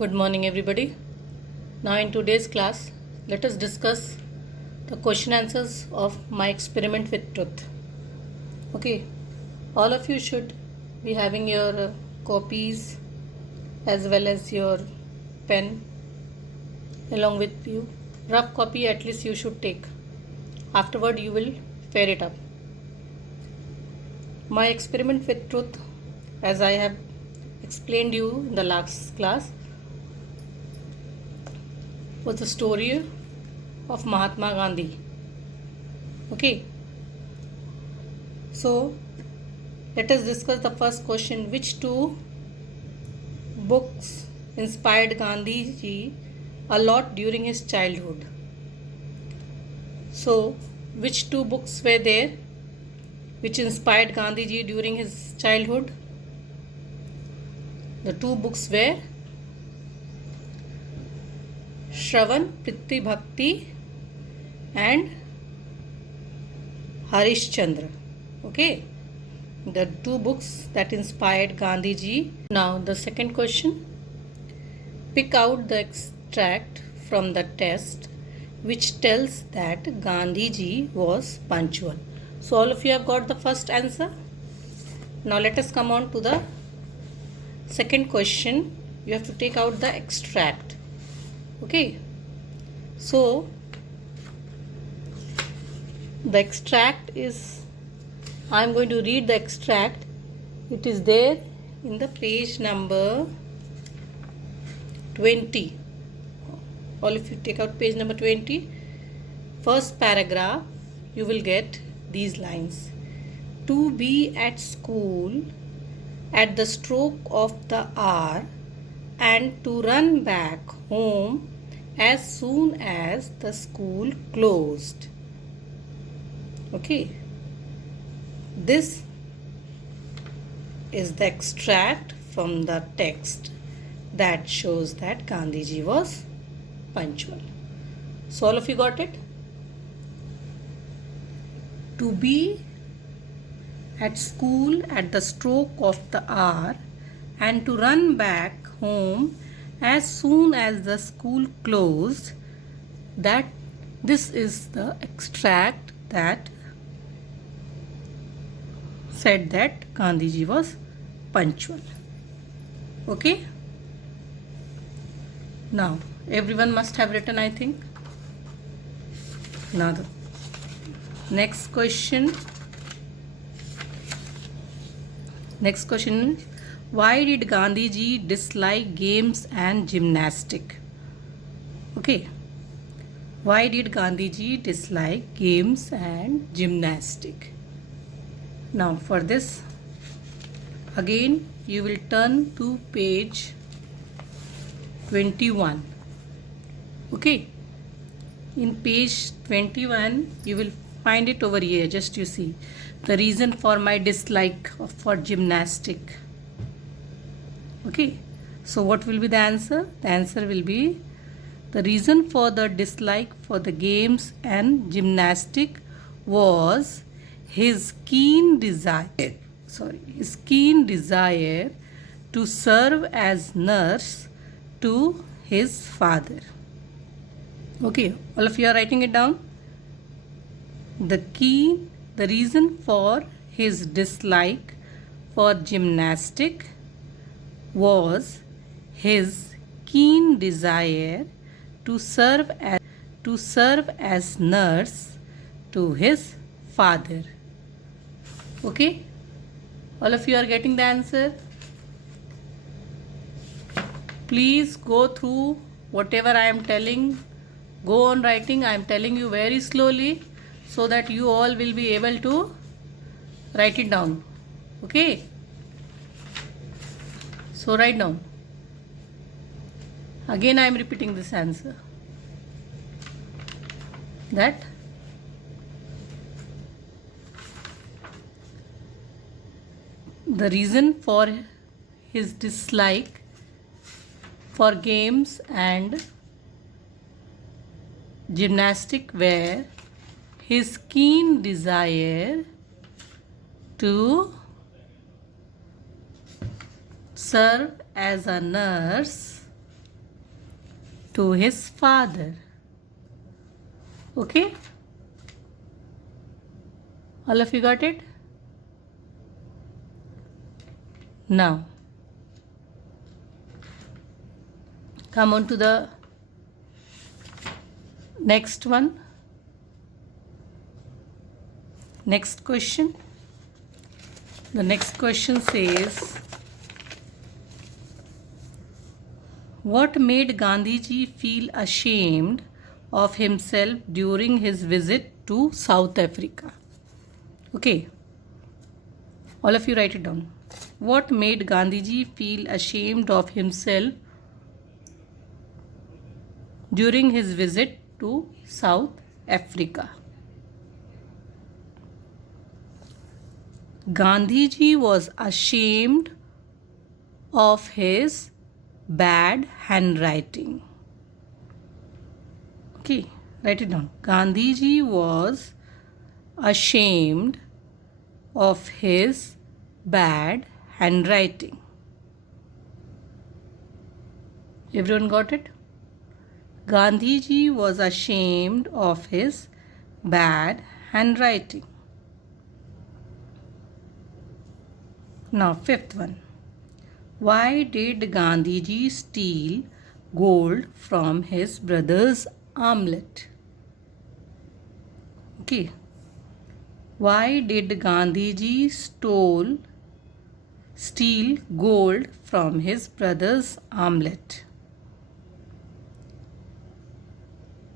Good morning, everybody. Now, in today's class, let us discuss the question answers of my experiment with truth. Okay, all of you should be having your copies as well as your pen along with you. Rough copy at least you should take. Afterward, you will pair it up. My experiment with truth, as I have explained you in the last class, was the story of Mahatma Gandhi. Okay, so let us discuss the first question. Which two books inspired Gandhi ji a lot during his childhood? So, which two books were there which inspired Gandhi ji during his childhood? The two books were Shravan Prithvi Bhakti and Harishchandra. Okay, the two books that inspired Gandhi ji. Now the second question. Pick out the extract from the test which tells that Gandhi ji was punctual. So all of you have got the first answer. Now let us come on to the second question. You have to take out the extract. Okay, so the extract is, I am going to read the extract. It is there in the page number 20. All of you take out page number 20. First paragraph, you will get these lines. To be at school at the stroke of the hour and to run back home as soon as the school closed. Okay, this is the extract from the text that shows that Gandhi ji was punctual. So all of you got it? To be at school at the stroke of the hour and to run back home as soon as the school closed, that this is the extract that said that Gandhi ji was punctual. Okay, now everyone must have written, I think. Now the next question is, why did Gandhi ji dislike games and gymnastic? Okay, why did Gandhi ji dislike games and gymnastic? Now for this, again you will turn to page 21. Okay, in page 21 you will find it over here. Just you see the reason for my dislike for gymnastic. Okay, so what will be the answer? The answer will be, the reason for the dislike for the games and gymnastic was his keen desire to serve as nurse to his father. Okay, all of you are writing it down. The reason for his dislike for gymnastic was his keen desire to serve as nurse to his father. Okay, all of you are getting the answer. Please go through whatever I am telling. Go on writing. I am telling you very slowly so that you all will be able to write it down. Okay, so write down. Again I am repeating this answer, that the reason for his dislike for games and gymnastic were his keen desire to serve as a nurse to his father. Okay? All of you got it? Now, come on to the next one. Next question. The next question says, what made Gandhiji feel ashamed of himself during his visit to South Africa? Okay. All of you write it down. What made Gandhiji feel ashamed of himself during his visit to South Africa? Gandhiji was ashamed of his bad handwriting. Okay, write it down. Gandhiji was ashamed of his bad handwriting. Everyone got it? Gandhiji was ashamed of his bad handwriting. Now, fifth one. Why did Gandhiji steal gold from his brother's armlet? Okay. Why did Gandhiji steal gold from his brother's armlet?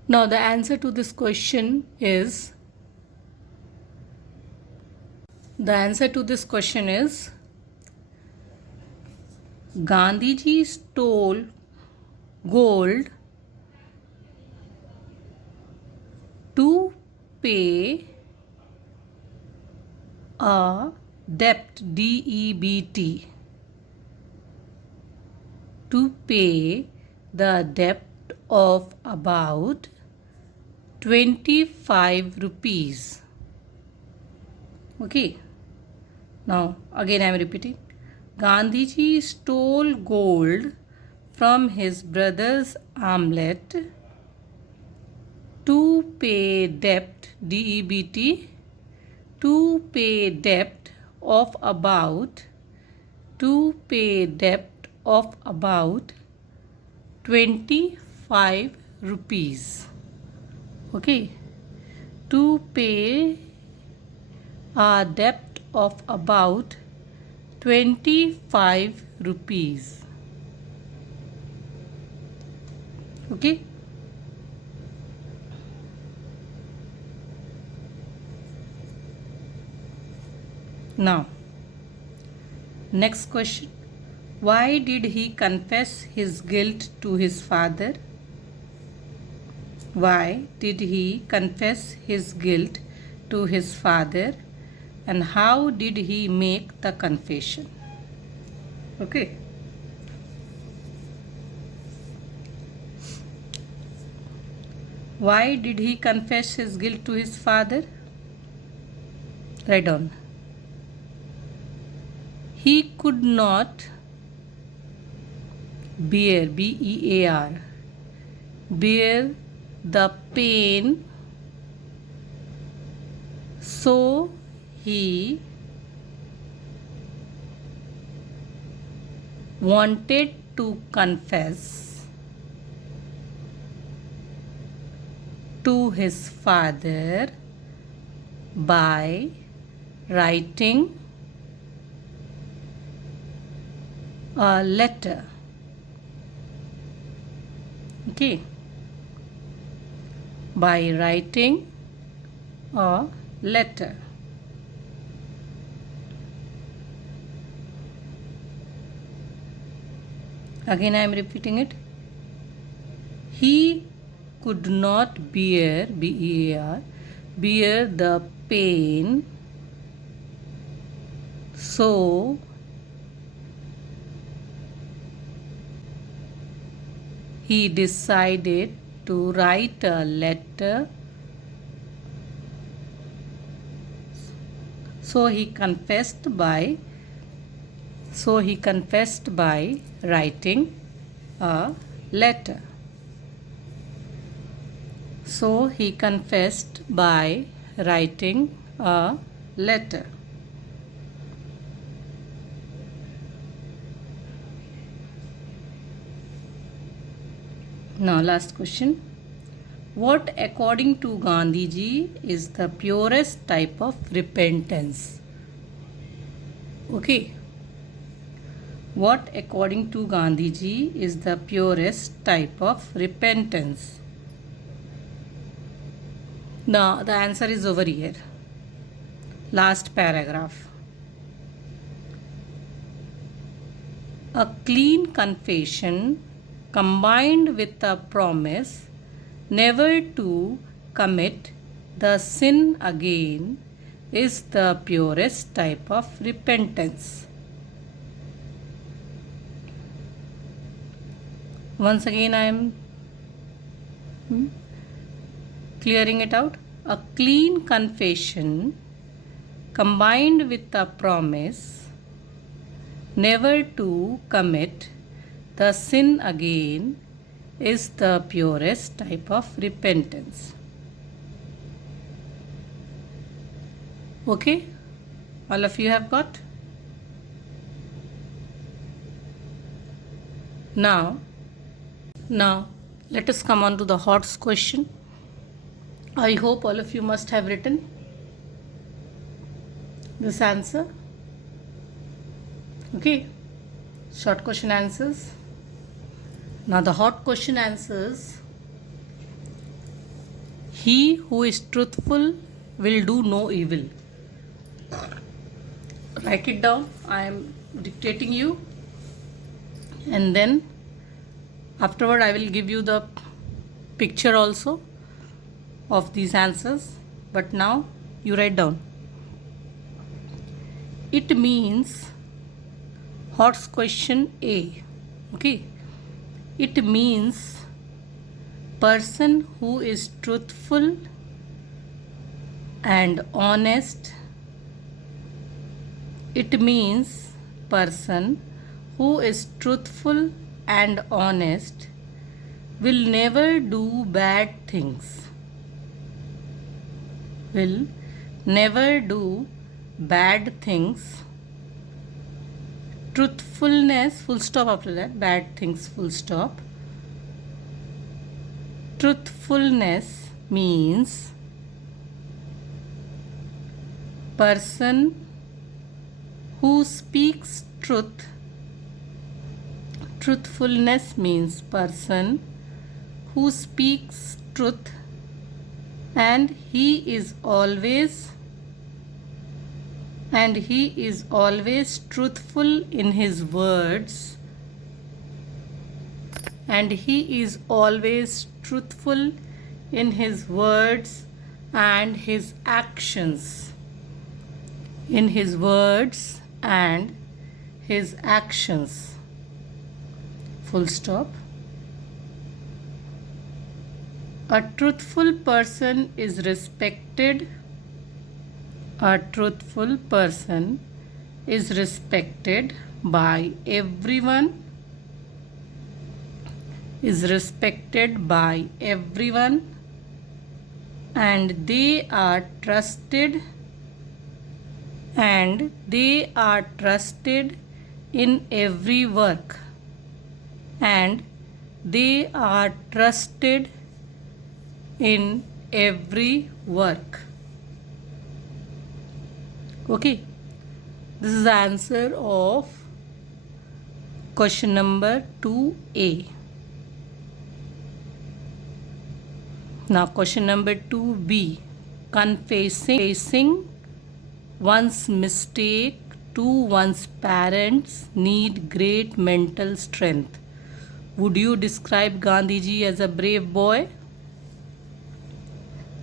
Now, the answer to this question is Gandhiji stole gold to pay a debt, D-E-B-T, to pay the debt of about 25 rupees. Okay. Now, again I am repeating. Gandhiji stole gold from his brother's armlet to pay debt, D-E-B-T, to pay debt of about 25 rupees. Okay. To pay a debt of about 25 rupees. Okay. Now, next question. Why did he confess his guilt to his father? Why did he confess his guilt to his father, and how did he make the confession? Okay. Why did he confess his guilt to his father? Write down. He could not bear, B-E-A-R, bear the pain, so he wanted to confess to his father by writing a letter. Okay. By writing a letter. Again I am repeating it. He could not bear, B-E-A-R, bear the pain, so he decided to write a letter. So he confessed by writing a letter. So he confessed by writing a letter. Now last question. What according to Gandhiji is the purest type of repentance? Okay. What according to Gandhiji is the purest type of repentance? Now the answer is over here. Last paragraph. A clean confession combined with a promise never to commit the sin again is the purest type of repentance. Once again, I am clearing it out. A clean confession combined with a promise never to commit the sin again is the purest type of repentance. Okay? All of you have got? Now let us come on to the HOTS question. I hope all of you must have written this answer. Okay? Short question answers. Now the hot question answers. He who is truthful will do no evil. Write it down. I am dictating you. And then afterward I will give you the picture also of these answers. But now you write down. It means HOTS question A. Okay. It means person who is truthful and honest. It means person who is truthful and honest will never do bad things. Will never do bad things. Truthfulness, full stop after that, bad things, full stop. Truthfulness means person who speaks truth. Truthfulness means person who speaks truth and he is always truthful in his words, and he is always truthful in his words and his actions. In his words and his actions. Full stop. A truthful person is respected. A truthful person is respected by everyone. Is respected by everyone, and they are trusted. And they are trusted in every work. And they are trusted in every work. Okay, this is the answer of question number 2A. Now question number 2B. Confessing one's mistake to one's parents need great mental strength. Would you describe Gandhiji as a brave boy?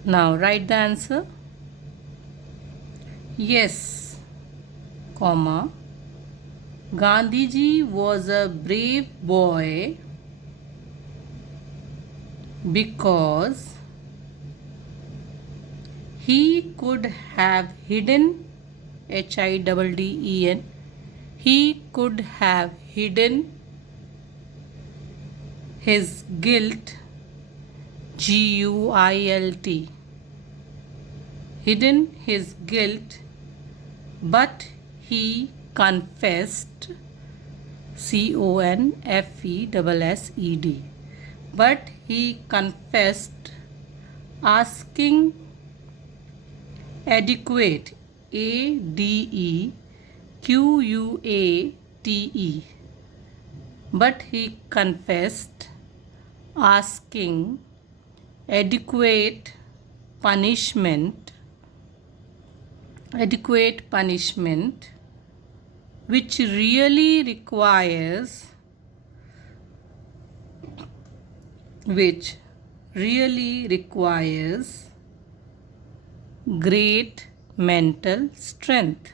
Now write the answer. Yes, comma. Gandhiji was a brave boy because he could have hidden HIDDEN. He could have hidden his guilt guilt, hidden his guilt, but he confessed, confessed, but he confessed, asking adequate, adequate, but he confessed, asking adequate punishment, which really requires, great mental strength,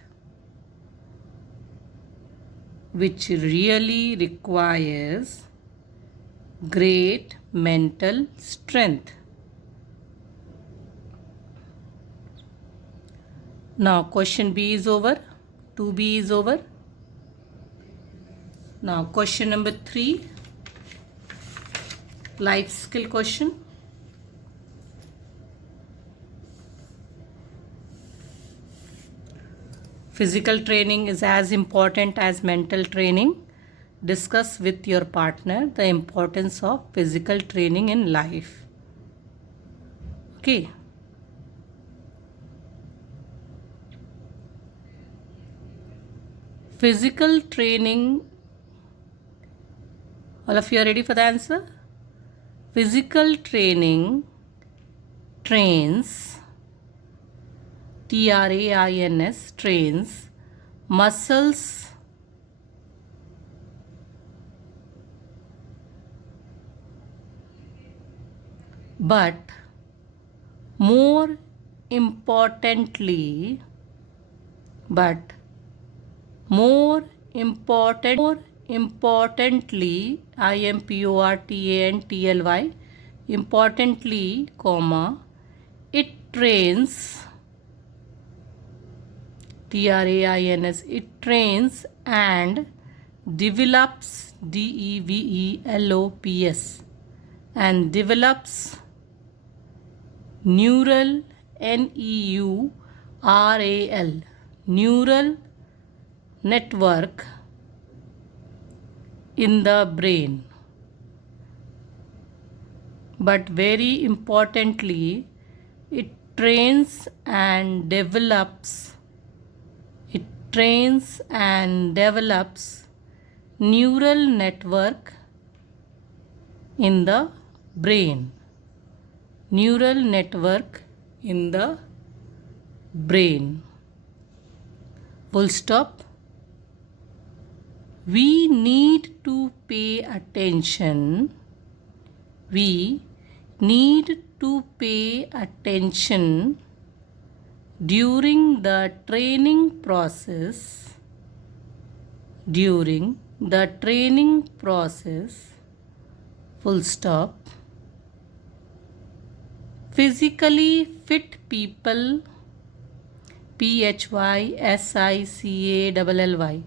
which really requires great mental strength. Now question B is over, 2B is over. Now question number 3, life skill question. Physical training is as important as mental training. Discuss with your partner the importance of physical training in life. Okay. Physical training, all of you are ready for the answer? Physical training trains, trains, trains muscles, but more importantly, importantly, comma, it trains, trains, it trains and develops, develops, and develops neural, neural, neural network in the brain. But very importantly, it trains and develops, neural network in the brain, neural network in the brain. Full stop. We need to pay attention. We need to pay attention during the training process. Full stop. Physically fit people, PHYSICALLY,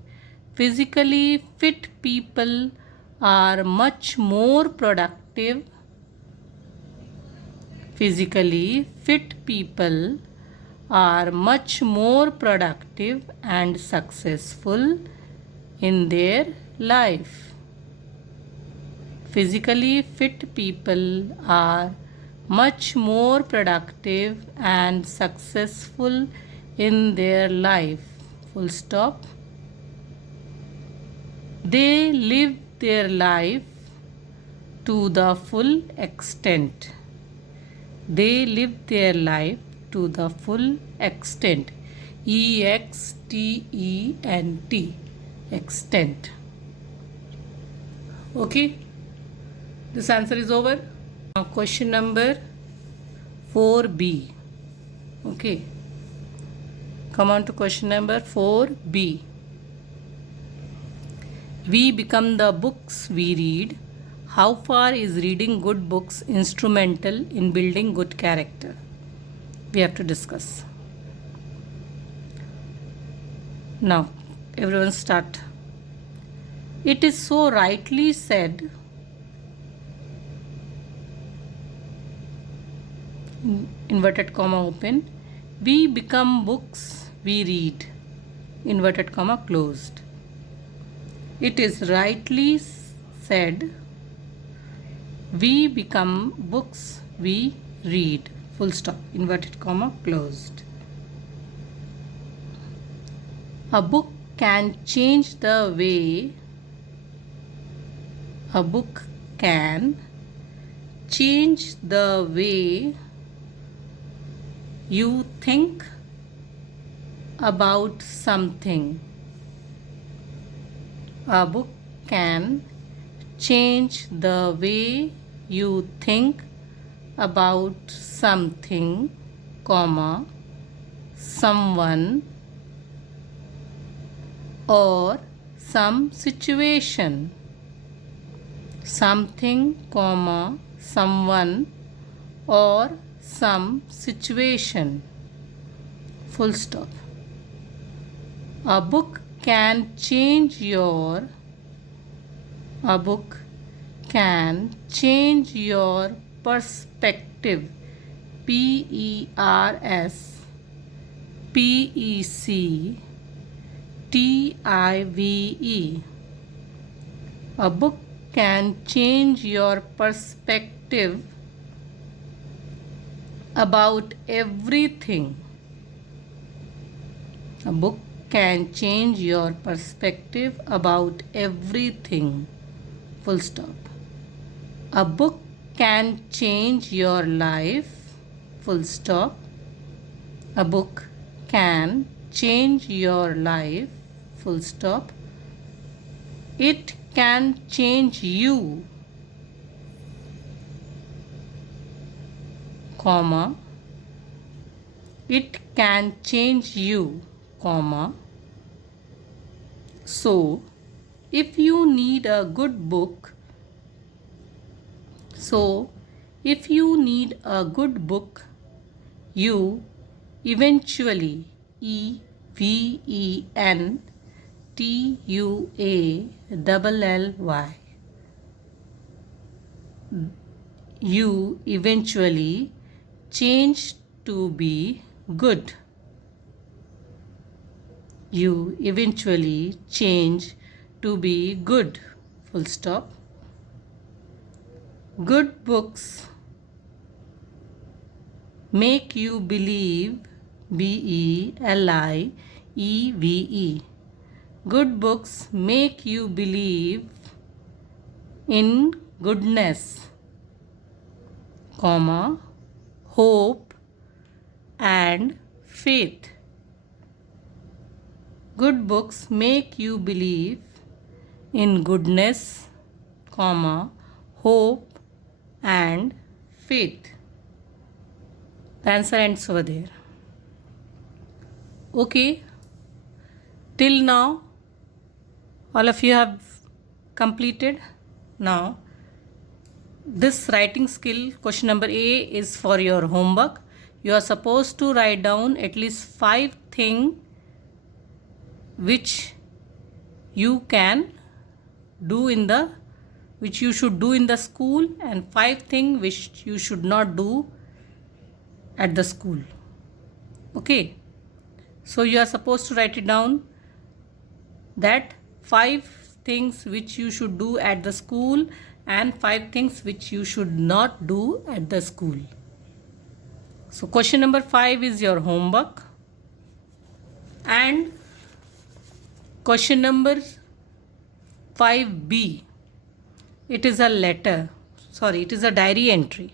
physically fit people are much more productive. Physically fit people are much more productive and successful in their life. Physically fit people are much more productive and successful in their life. Full stop. They live their life to the full extent. They live their life to the full extent. EXTENT, extent. Okay, this answer is over. Now question number 4B. Okay, come on to question number 4B. We become the books we read. How far is reading good books instrumental in building good character? We have to discuss. Now, everyone start. It is so rightly said, inverted comma open. We become books we read, inverted comma closed. It is rightly said, we become books we read, full stop, inverted comma closed. A book can change the way, a book can change the way you think about something. A book can change the way you think about something, comma, someone, or some situation. Something, comma, someone, or some situation, full stop. A book can change your, a book can change your perspective, PERSPECTIVE. A book can change your perspective about everything. A book can change your perspective about everything, full stop. A book can change your life, full stop. A book can change your life, full stop. It can change you, comma. It can change you, comma. So, if you need a good book, you eventually, EVENTUALLY, you eventually change to be good. You eventually change to be good, full stop. Good books make you believe, BELIEVE. Good books make you believe in goodness, comma, hope and faith. Good books make you believe in goodness, comma, hope and faith. The answer ends over there. Okay, till now all of you have completed. Now this writing skill, question number A, is for your homework. You are supposed to write down at least 5 things which you can do in the, which you should do in the school, and 5 things which you should not do at the school. Okay, so you are supposed to write it down, that 5 things which you should do at the school and 5 things which you should not do at the school. So question number 5 is your homework, and question number 5B, it is a it is a diary entry.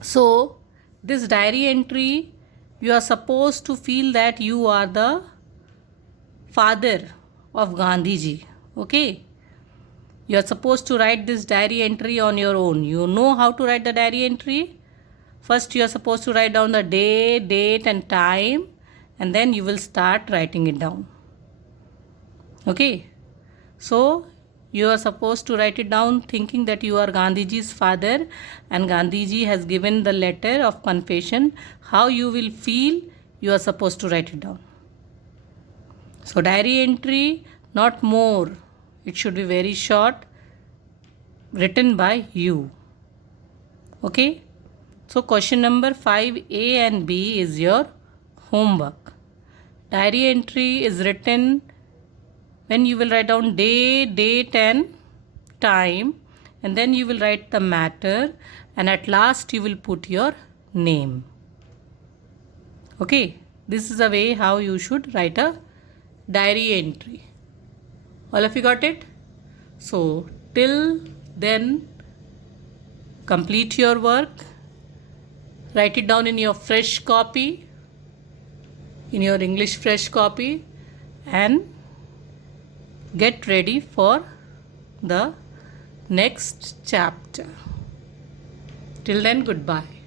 So this diary entry, you are supposed to feel that you are the father of Gandhiji. Okay, you are supposed to write this diary entry on your own. You know how to write the diary entry. First you are supposed to write down the day, date and time, and then you will start writing it down. Okay, so you are supposed to write it down thinking that you are Gandhiji's father and Gandhiji has given the letter of confession. How you will feel, you are supposed to write it down. So diary entry, not more. It should be very short, written by you. Okay, So question number 5A and B is your homework. Diary entry is written when you will write down day, date and time, and then you will write the matter, and at last you will put your name. Okay, this is the way how you should write a diary entry. All of you got it? So till then, complete your work, write it down in your fresh copy, in your English fresh copy, and get ready for the next chapter. Till then, goodbye.